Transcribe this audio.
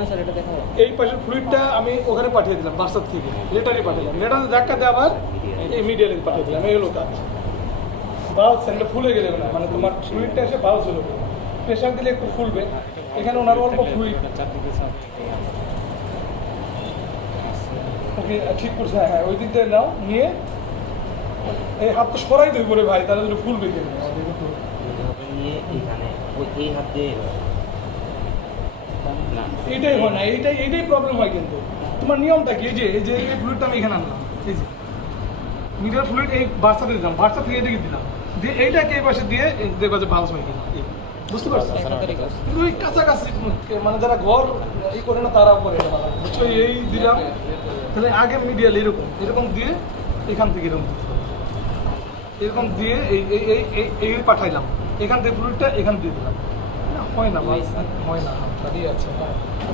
না স্যার, এটা দেখাবো। এই পাশের ফ্লুইডটা আমি ওখানে পাঠিয়ে দিলাম বার্সার থেকে, লেটারে পাঠিয়ে দিলাম, লেটারে ধাক্কাতে আবার এই মিডিয়ালে পাঠিয়ে দিলাম। এই হলো কাজ। বাল্ব সেন্টার ফুলে গেলে না, মানে তোমার ফ্লুইডটা এসে বাল্ব হলো, প্রেশার দিলে একটু ফুলবে। এখানে ওনার অল্প ফ্লুইড ওকে ঠিক করছে। হ্যাঁ, ওই দিক দিয়ে নাও, নিয়ে এই হাতটা সরাই দেবে বলে ভাই, তাহলে একটু ফুলবে কিন্তু এইটাই হয় না, এইটাই প্রবলেম হয়। কিন্তু তোমার নিয়মটা কি? এই যে এই ফ্লুইডটা আমি এখানে আনলাম, এই যে মিডিয়াল ফ্লুইড এই বার্সাতে দিলাম, বার্সা থেকে এদিকে দিলাম, দিয়ে এইটাকে এই পাশে দিয়ে দেখবা যে বাউন্স হয় কিনা। বুঝতে পারছো? কিন্তু ওই কাছাকাছি মানে যারা ঘর ই করে না তারাও করে না, বুঝছো? এই দিলাম, তাহলে আগে মিডিয়াল এরকম দিয়ে এখান থেকে এরকম দিয়ে এই পাঠাইলাম, এখান থেকে ফ্লুইডটা এখান দিয়ে দিলাম। হয় না, হয় না, দাঁড়িয়ে আছে।